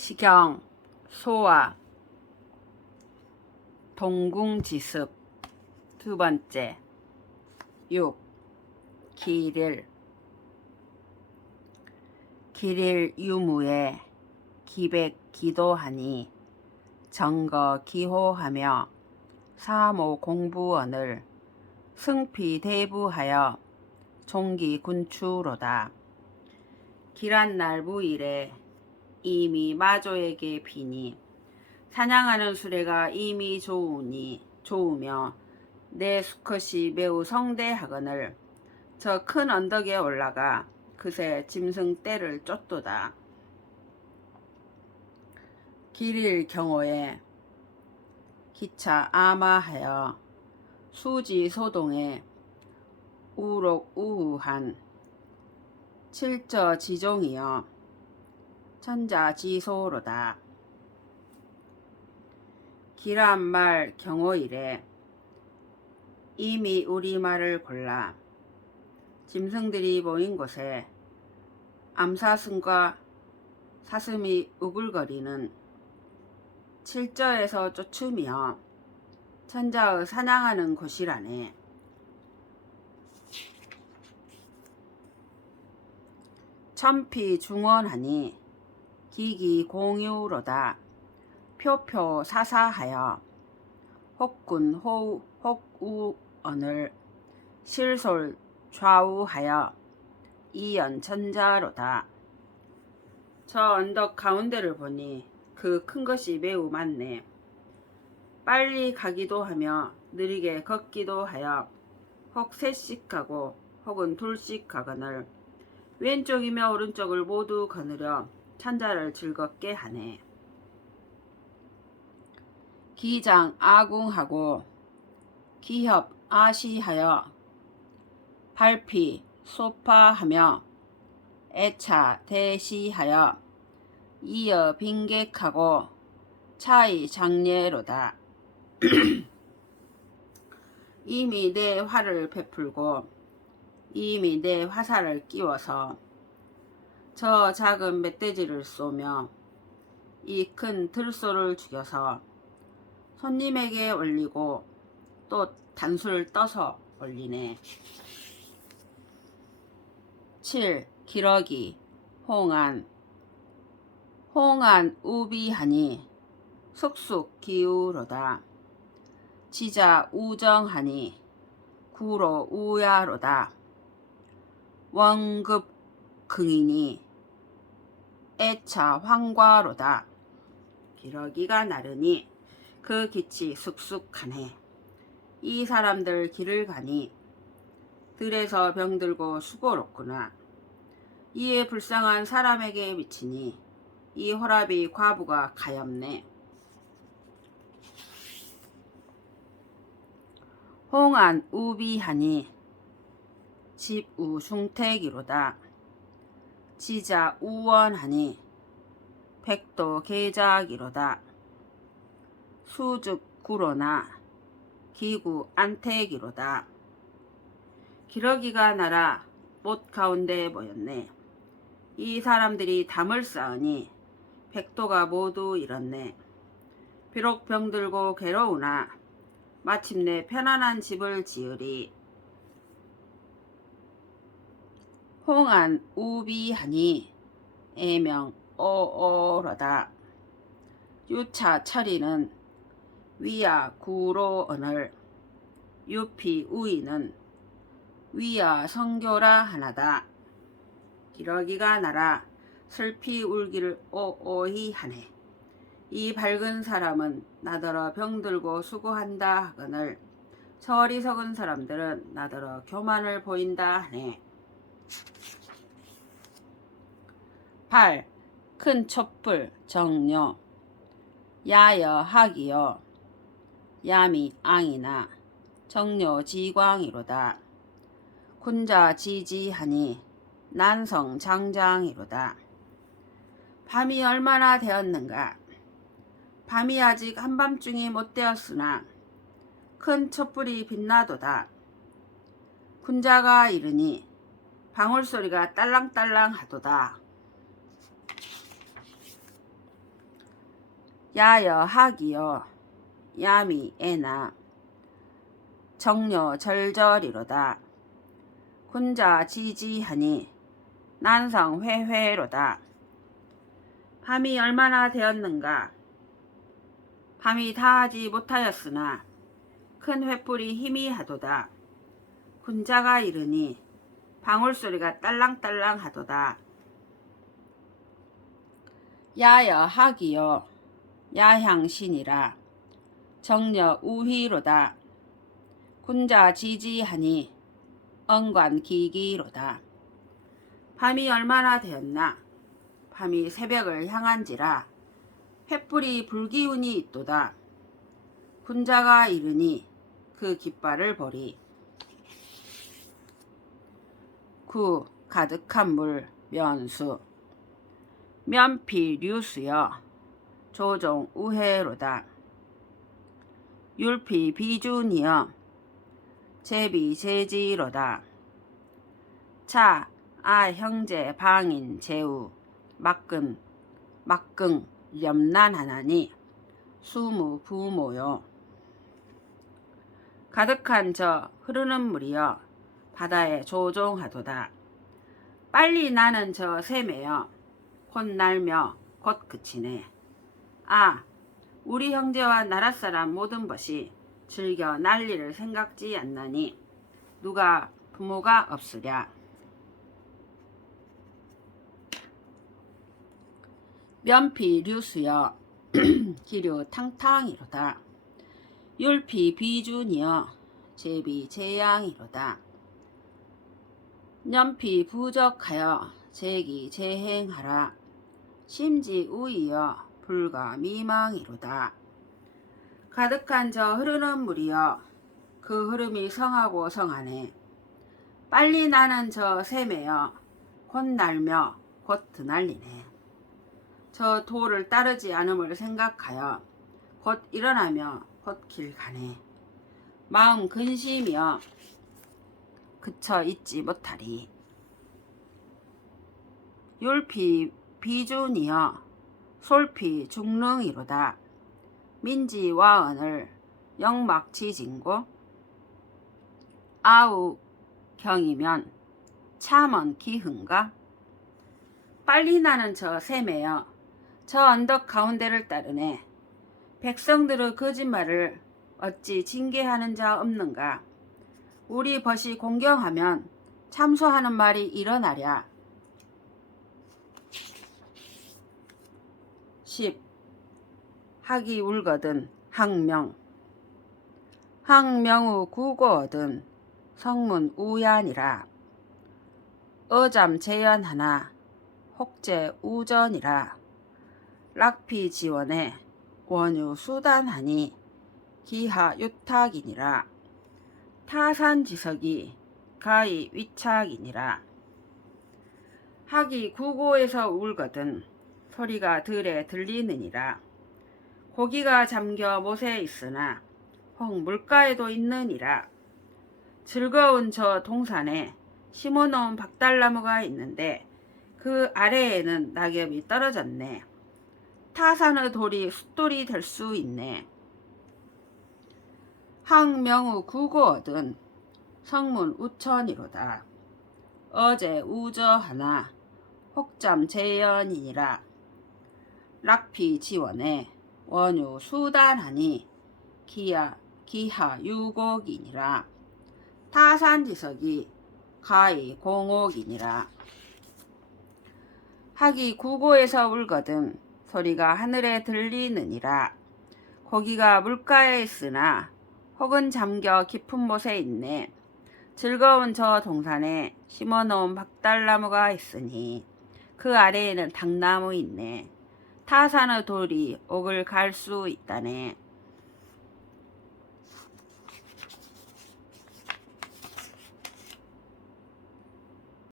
시경, 소화, 동궁지습 두 번째 6. 길일 길일 유무에 기백 기도하니 정거 기호하며 사모 공부원을 승피 대부하여 종기 군추로다. 길한 날 무일에 이미 마조에게 비니. 사냥하는 수레가 이미 좋으니 좋으며 내 수컷이 매우 성대하거늘. 저 큰 언덕에 올라가 그새 짐승 떼를 쫓도다. 길일 경호에 기차 아마하여 수지 소동에 우록 우후한 칠저 지종이여 천자지소로다. 기란 말 경호일에 이미 우리 말을 골라 짐승들이 모인 곳에 암사슴과 사슴이 우글거리는 칠저에서 쫓으며 천자의 사냥하는 곳이라네. 천피 중원하니 기기 공유로다. 표표 사사하여 혹군 호우 혹우언을 실솔 좌우하여 이연천자로다. 저 언덕 가운데를 보니 그 큰 것이 매우 많네. 빨리 가기도 하며 느리게 걷기도 하여 혹 셋씩 가고 혹은 둘씩 가거늘 왼쪽이며 오른쪽을 모두 거느려 천자를 즐겁게 하네. 기장 아궁하고 기협 아시하여 발피 소파하며 애차 대시하여 이어 빈객하고 차이 장례로다. 이미 내 화를 베풀고 이미 내 화살을 끼워서 저 작은 멧돼지를 쏘며 이 큰 들소를 죽여서 손님에게 올리고 또 단술 떠서 올리네. 7. 기러기 홍안 홍안 우비하니 숙숙 기우로다. 지자 우정하니 구로 우야로다. 원급 긍이니 애차 황과로다. 기러기가 나르니 그 기치 쑥쑥하네. 이 사람들 길을 가니 들에서 병들고 수고롭구나. 이에 불쌍한 사람에게 미치니 이 혈압이 과부가 가엾네. 홍안 우비하니 집우 숭택이로다. 지자 우원하니 백도 계작이로다. 수줍 구로나 기구 안택이로다. 기러기가 날아 못 가운데 모였네. 이 사람들이 담을 쌓으니 백도가 모두 잃었네. 비록 병들고 괴로우나 마침내 편안한 집을 지으리. 홍안 우비하니 애명 오오로다. 유차 처리는 위야 구로 언을 유피 우이는 위야 성교라 하나다. 기러기가 날아 슬피 울기를 오오히 하네. 이 밝은 사람은 나더러 병들고 수고한다 하거늘 저 어리석은 사람들은 나더러 교만을 보인다 하네. 8. 큰 촛불 정녀 야여 하기여 야미 앙이나 정녀 지광이로다. 군자 지지하니 난성 장장이로다. 밤이 얼마나 되었는가? 밤이 아직 한밤중이 못 되었으나 큰 촛불이 빛나도다. 군자가 이르니 방울소리가 딸랑딸랑 하도다. 야여 하기여. 야미 에나. 정려 절절이로다. 군자 지지하니. 난성 회회로다. 밤이 얼마나 되었는가? 밤이 다하지 못하였으나 큰 횃불이 희미하도다. 군자가 이르니 방울소리가 딸랑딸랑 하도다. 야여 하기여 야향신이라. 정려 우희로다. 군자 지지하니 언관 기기로다. 밤이 얼마나 되었나? 밤이 새벽을 향한지라. 횃불이 불기운이 있도다. 군자가 이르니 그 깃발을 보리 구 가득한 물 면수. 면피 류수여. 조종 우회로다. 율피 비준이여. 제비 제지로다. 차 아 형제 방인 제우. 막근 막긍 염난하나니 수무 부모요 가득한 저 흐르는 물이여 바다에 조종하도다. 빨리 나는 저 샘에여 곧 날며 곧 그치네. 아 우리 형제와 나라 사람 모든 것이 즐겨 난리를 생각지 않나니 누가 부모가 없으랴. 면피 류수여 기류 탕탕이로다. 율피 비준이여 제비 제양이로다 년피 부적하여 제기 제행하라. 심지 우이여 불가 미망이로다. 가득한 저 흐르는 물이여 그 흐름이 성하고 성하네. 빨리 나는 저 샘에여 곧 날며 곧 드날리네. 저 도를 따르지 않음을 생각하여 곧 일어나며 곧 길 가네. 마음 근심이여 그쳐 있지 못하리. 율피 비준이여 솔피 중릉이로다. 민지 와언을 영막지진고 아우 경이면 참언 기흥가. 빨리 나는 저 샘에여 저 언덕 가운데를 따르네. 백성들의 거짓말을 어찌 징계하는 자 없는가 우리 벗이 공경하면 참소하는 말이 일어나랴. 10. 학이 울거든 학명. 학명우 국어거든 성문 우연이라. 어잠 재연하나 혹제 우전이라. 락피 지원에 원유 수단하니 기하 유탁이니라 타산 지석이 가히 위착이니라. 학이 구고에서 울거든 소리가 들에 들리느니라. 고기가 잠겨 못에 있으나 혹 물가에도 있느니라. 즐거운 저 동산에 심어놓은 박달나무가 있는데 그 아래에는 낙엽이 떨어졌네. 타산의 돌이 숫돌이 될 수 있네 항명우 구고어든 성문 우천이로다. 어제 우저 하나 혹잠 재연이니라. 락피 지원에 원유 수단하니 기하 기하 유곡이니라. 타산지석이 가히 공옥이니라. 학이 구고에서 울거든 소리가 하늘에 들리느니라. 고기가 물가에 있으나 혹은 잠겨 깊은 곳에 있네. 즐거운 저 동산에 심어놓은 박달나무가 있으니 그 아래에는 당나무 있네. 타산의 돌이 옥을 갈 수 있다네